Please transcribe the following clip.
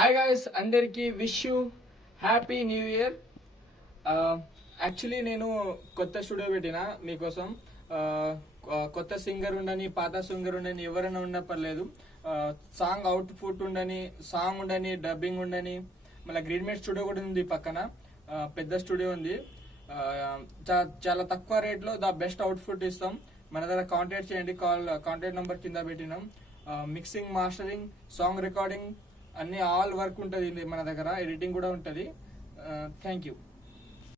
Hi guys, అందరికీ wish you happy new year. Actually నేను కొత్త స్టూడియో పెట్టిన మీకోసం. కొత్త సింగర్ ఉండని, పాత సింగర్ ఉండని, ఎవరైనా ఉన్నా పర్లేదు. సాంగ్ అవుట్పుట్ ఉండని, సాంగ్ ఉండని, డబ్బింగ్ ఉండని, మళ్ళీ గ్రీన్మేట్ స్టూడియో కూడా ఉంది పక్కన. పెద్ద స్టూడియో ఉంది. చాలా తక్కువ రేట్లో ద బెస్ట్ అవుట్పుట్ ఇస్తాం. మన దగ్గర కాంటాక్ట్ చేయండి. కాంటాక్ట్ నెంబర్ కింద పెట్టినాం. మిక్సింగ్, మాస్టరింగ్, సాంగ్ రికార్డింగ్ అన్ని ఆల్ వర్క్ ఉంటుంది మన దగ్గర. ఎడిటింగ్ కూడా ఉంటుంది. Thank you.